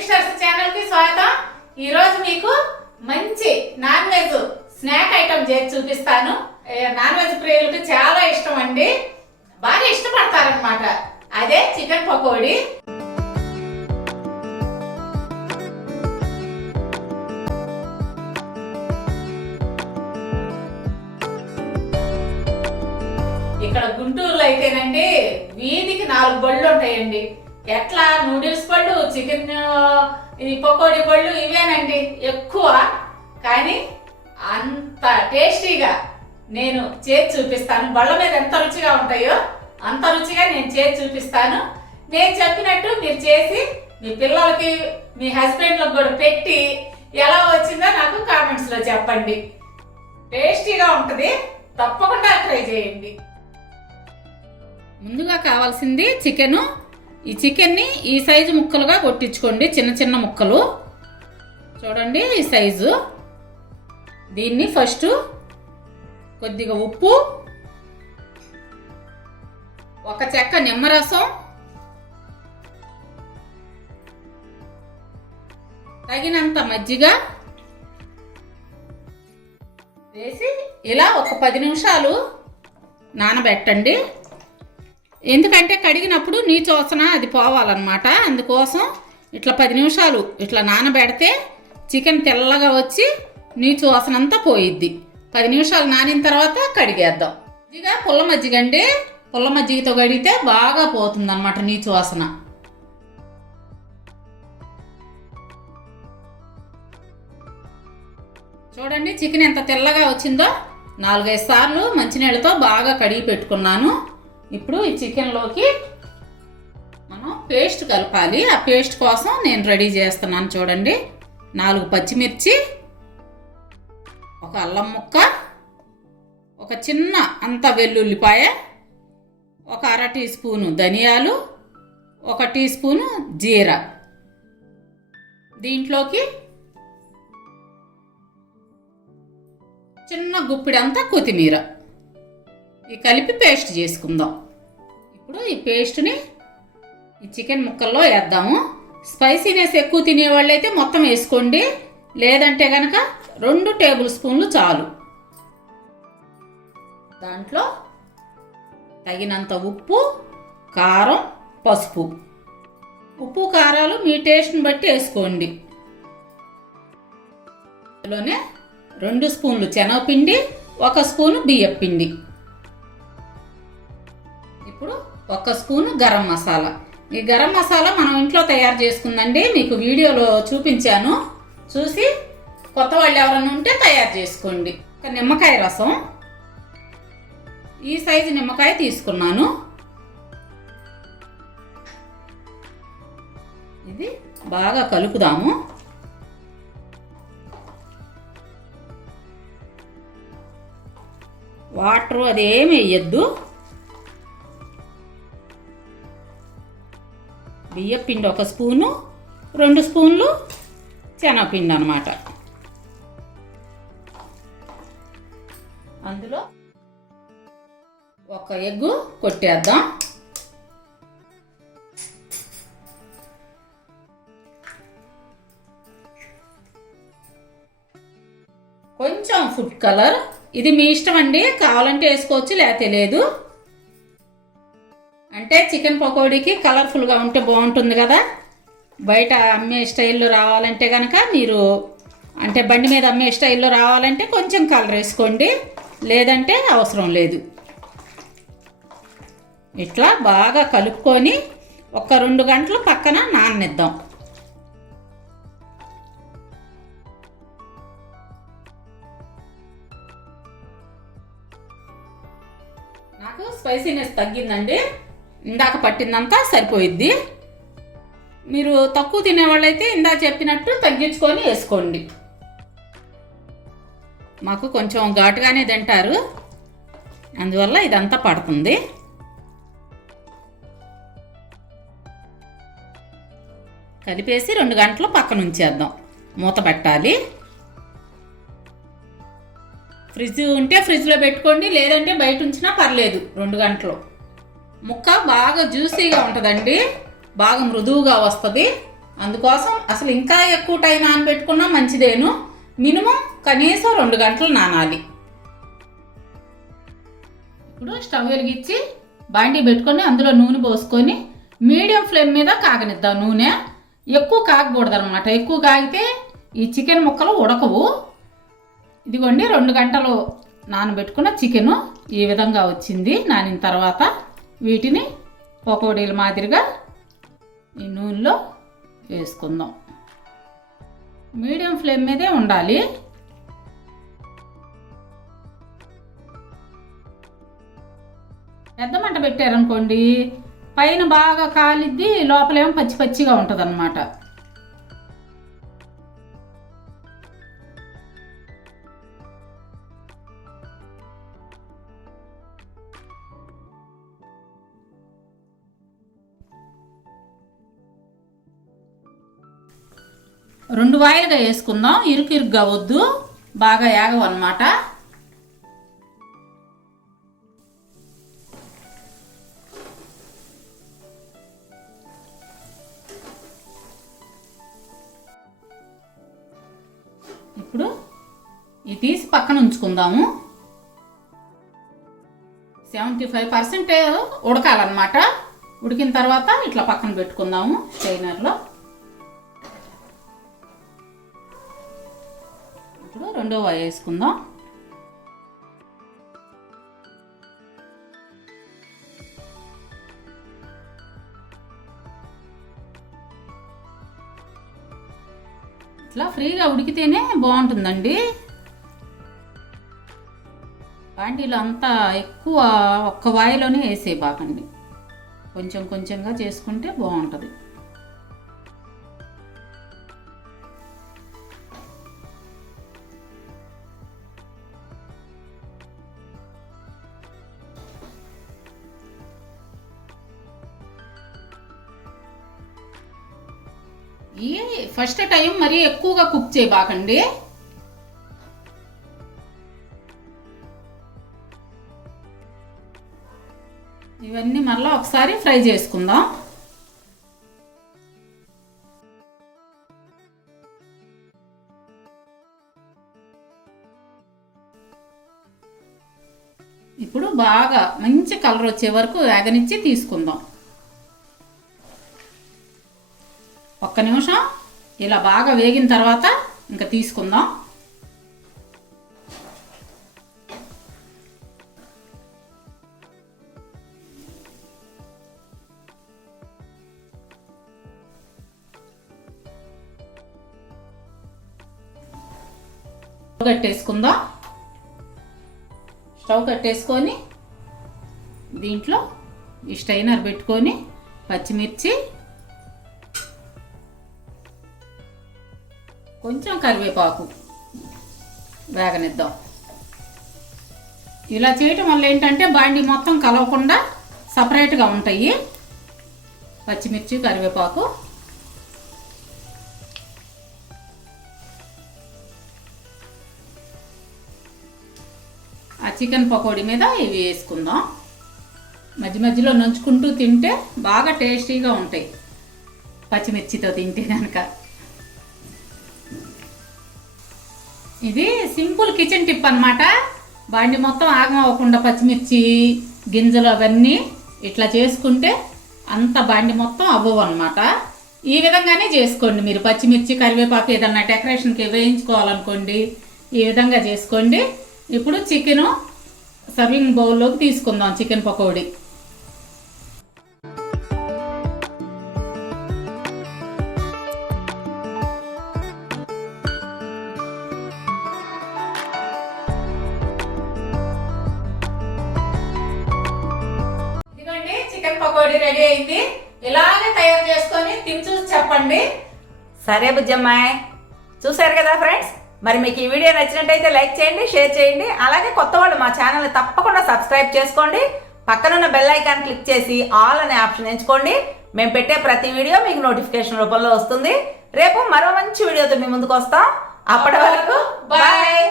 Sisters ఛానల్కి స్వాగతం. ఈ రోజు మీకు మంచి నాన్ వెజ్ స్నాక్ ఐటమ్ చేసి చూపిస్తాను. నాన్ వెజ్ ప్రియులకు చాలా ఇష్టం అండి. బాగా ఇష్టపడతారనమాట అదే చికెన్ పకోడీ. ఇక్కడ గుంటూరులో అయితేనండి వీధికి నాలుగు బళ్ళు ఉంటాయండి. ఎట్లా? నూడిల్స్ పళ్ళు చికెన్ ఈ పకోడీ పళ్ళు ఇవేనండి ఎక్కువ. కానీ అంత టేస్టీగా నేను చేసి చూపిస్తాను. బళ్ళ మీద ఎంత రుచిగా ఉంటాయో అంత రుచిగా నేను చేసి చూపిస్తాను. నేను చెప్పినట్టు మీరు చేసి మీ పిల్లలకి మీ హస్బెండ్లకు కూడా పెట్టి ఎలా వచ్చిందో నాకు కామెంట్స్లో చెప్పండి. టేస్టీగా ఉంటుంది. తప్పకుండా ట్రై చేయండి. ముందుగా కావాల్సింది చికెను. ఈ చికెన్ని ఈ సైజు ముక్కలుగా కొట్టించుకోండి చిన్న చిన్న ముక్కలు. చూడండి ఈ సైజు దీన్ని ఫస్ట్ కొద్దిగా ఉప్పు ఒక చెక్క నిమ్మరసం తగినంత మజ్జిగ వేసి ఇలా ఒక పది నిమిషాలు నానబెట్టండి. ఎందుకంటే కడిగినప్పుడు నీచు వాసన అది పోవాలన్నమాట. అందుకోసం ఇట్లా పది నిమిషాలు ఇట్లా నానబెడితే చికెన్ తెల్లగా వచ్చి నీచు వాసన అంతా పోయిద్ది. పది నిమిషాలు నానిన తర్వాత కడిగేద్దాం. మజ్జిగ పుల్ల మజ్జిగ అండి. పుల్ల మజ్జిగతో కడిగితే బాగా పోతుంది అనమాట నీచు వాసన. చూడండి చికెన్ ఎంత తెల్లగా వచ్చిందో. నాలుగైదు సార్లు మంచినీళ్ళతో బాగా కడిగి పెట్టుకున్నాను. ఇప్పుడు ఈ చికెన్లోకి మనం పేస్ట్ కలపాలి. ఆ పేస్ట్ కోసం నేను రెడీ చేస్తున్నాను చూడండి. నాలుగు పచ్చిమిర్చి ఒక అల్లం ముక్క ఒక చిన్న అంత వెల్లుల్లిపాయ ఒక అర టీ స్పూను ధనియాలు ఒక టీ స్పూను జీరా. దీంట్లోకి చిన్న గుప్పిడంతా కొత్తిమీర. ఈ కలిపి పేస్ట్ చేసుకుందాం. ఇప్పుడు ఈ పేస్ట్ని ఈ చికెన్ ముక్కల్లో వేద్దాము. స్పైసీనెస్ ఎక్కువ తినేవాళ్ళైతే మొత్తం వేసుకోండి. లేదంటే కనుక రెండు టేబుల్ స్పూన్లు చాలు. దాంట్లో తగినంత ఉప్పు కారం పసుపు. ఉప్పు కారాలు మీ టేస్ట్ని బట్టి వేసుకోండి. అందులోనే రెండు స్పూన్లు శనగపిండి ఒక స్పూను బియ్యపిండి. పిండి ఒక స్పూను గరం మసాలా. ఈ గరం మసాలా మనం ఇంట్లో తయారు చేసుకుందండి. మీకు వీడియోలో చూపించాను. చూసి కొత్త వాళ్ళు ఎవరైనా ఉంటే తయారు చేసుకోండి. ఒక నిమ్మకాయ రసం. ఈ సైజు నిమ్మకాయ తీసుకున్నాను. ఇది బాగా కలుపుదాము. వాటర్ అదేమి వేయద్దు. బియ్యపిండి ఒక స్పూను రెండు స్పూన్లు శనగపిండి అనమాట అందులో ఒక ఎగ్గు కొట్టేద్దాం. కొంచెం ఫుడ్ కలర్. ఇది మీ ఇష్టం అండి. కావాలంటే వేసుకోవచ్చు లేకపోతే లేదు. అంటే చికెన్ పకోడీకి కలర్ఫుల్గా ఉంటే బాగుంటుంది కదా? బయట అమ్మే స్టైల్లో రావాలంటే కనుక మీరు అంటే బండి మీద అమ్మే స్టైల్లో రావాలంటే కొంచెం కలర్ వేసుకోండి. లేదంటే అవసరం లేదు. ఇట్లా బాగా కలుపుకొని ఒక రెండు గంటలు పక్కన నాననిద్దాం. నాకు స్పైసీనెస్ తగ్గిందండి. ఇందాక పట్టిందంతా సరిపోయిద్ది. మీరు తక్కువ తినేవాళ్ళైతే ఇందాక చెప్పినట్టు తగ్గించుకొని వేసుకోండి. మాకు కొంచెం ఘాటుగానే తింటారు. అందువల్ల ఇదంతా పడుతుంది. కలిపేసి రెండు గంటలు పక్కన ఉంచేద్దాం. మూత పెట్టాలి. ఫ్రిడ్జ్ ఉంటే ఫ్రిడ్జ్లో పెట్టుకోండి లేదంటే బయట ఉంచినా పర్లేదు రెండు గంటలు. ముక్క బాగా జ్యూసీగా ఉంటుందండి. బాగా మృదువుగా వస్తుంది. అందుకోసం అసలు ఇంకా ఎక్కువ టైం నానబెట్టుకున్నా మంచిదేను. మినిమం కనీసం రెండు గంటలు నానాలి. ఇప్పుడు స్టవ్ వెలిగించి బాండీ పెట్టుకొని అందులో నూనె పోసుకొని మీడియం ఫ్లేమ్ మీద కాగనిద్దాం నూనె. ఎక్కువ కాగకూడదు అనమాట ఎక్కువ కాగితే ఈ చికెన్ ముక్కలు ఉడకవు. ఇదిగోండి రెండు గంటలు నానబెట్టుకున్న చికెను ఈ విధంగా వచ్చింది. నానిన తర్వాత వీటిని పకోడీల మాదిరిగా ఈ నూనెలో వేసుకుందాం. మీడియం ఫ్లేమ్ మీదే ఉండాలి. పెద్ద మంట పెట్టారనుకోండి పైన బాగా కాలిద్ది లోపలేమో పచ్చి పచ్చిగా ఉంటుంది అన్నమాట రెండు వాయిలుగా వేసుకుందాం. ఇరుకు ఇరుగ్గా వద్దు. బాగా యాగవు అనమాట ఇప్పుడు ఇది తీసి పక్కన ఉంచుకుందాము. సెవెంటీ ఫైవ్ పర్సెంట్ ఉడకాలన్నమాట. ఉడికిన తర్వాత ఇట్లా పక్కన పెట్టుకుందాము. స్టైనర్లో రెండో వాయి వేసుకుందాం. ఇట్లా ఫ్రీగా ఉడికితేనే బాగుంటుందండి. పాంటీలు అంతా ఎక్కువ ఒక్క వాయిలోనే వేసే బాకండి కొంచెం కొంచెంగా చేసుకుంటే బాగుంటుంది. ఈ ఫస్ట్ టైం మరీ ఎక్కువగా కుక్ చేయబాకండి. ఇవన్నీ మళ్ళీ ఒకసారి ఫ్రై చేసుకుందాం. ఇప్పుడు బాగా మంచి కలర్ వచ్చే వరకు వేగనిచ్చి తీసుకుందాం. ఒక్క నిమిషం. ఇలా బాగా వేగిన తర్వాత ఇంకా తీసుకుందాం. స్టవ్ కట్టేసుకుందాం. స్టవ్ కట్టేసుకొని దీంట్లో ఈ స్టైనర్ పెట్టుకొని పచ్చిమిర్చి కొంచెం కరివేపాకు వేగనిద్దాం. ఇలా చేయటం వల్ల ఏంటంటే బాండి మొత్తం కలవకుండా సపరేట్గా ఉంటాయి. పచ్చిమిర్చి కరివేపాకు. ఆ చికెన్ పకోడీ మీద ఇవి వేసుకుందాం. మధ్య మధ్యలో నంచుకుంటూ తింటే బాగా టేస్టీగా ఉంటాయి. పచ్చిమిర్చితో తింటే కనుక ఇది సింపుల్ కిచెన్ టిప్ అన్నమాట. బండి మొత్తం ఆగం అవ్వకుండా పచ్చిమిర్చి గింజలు అవన్నీ ఇట్లా చేసుకుంటే అంత బండి మొత్తం అవ్వవు అనమాట ఈ విధంగానే చేసుకోండి మీరు. పచ్చిమిర్చి కరివేపాకు ఏదన్నా డెకరేషన్కి వేయించుకోవాలనుకోండి ఈ విధంగా చేసుకోండి. ఇప్పుడు చికెను సర్వింగ్ బౌల్లోకి తీసుకుందాం చికెన్ పకోడీ. చికెన్ రెడీ అయింది. ఇలాగే తయారు చేసుకొని తిని చూసి చెప్పండి. సరే బుజ్జమ్మాయ్. చూశారు కదా ఫ్రెండ్స్? మరి మీకు ఈ వీడియో నచ్చినట్టయితే లైక్ చేయండి షేర్ చేయండి. అలాగే కొత్త వాళ్ళు మా ఛానల్ని తప్పకుండా సబ్స్క్రైబ్ చేసుకోండి. పక్కనున్న బెల్ ఐకాన్ క్లిక్ చేసి ఆల్ అనే ఆప్షన్ ఎంచుకోండి. మేము పెట్టే ప్రతి వీడియో మీకు నోటిఫికేషన్ రూపంలో వస్తుంది. రేపు మరో మంచి వీడియోతో మీ ముందుకు వస్తాం. అప్పటి వరకు బాయ్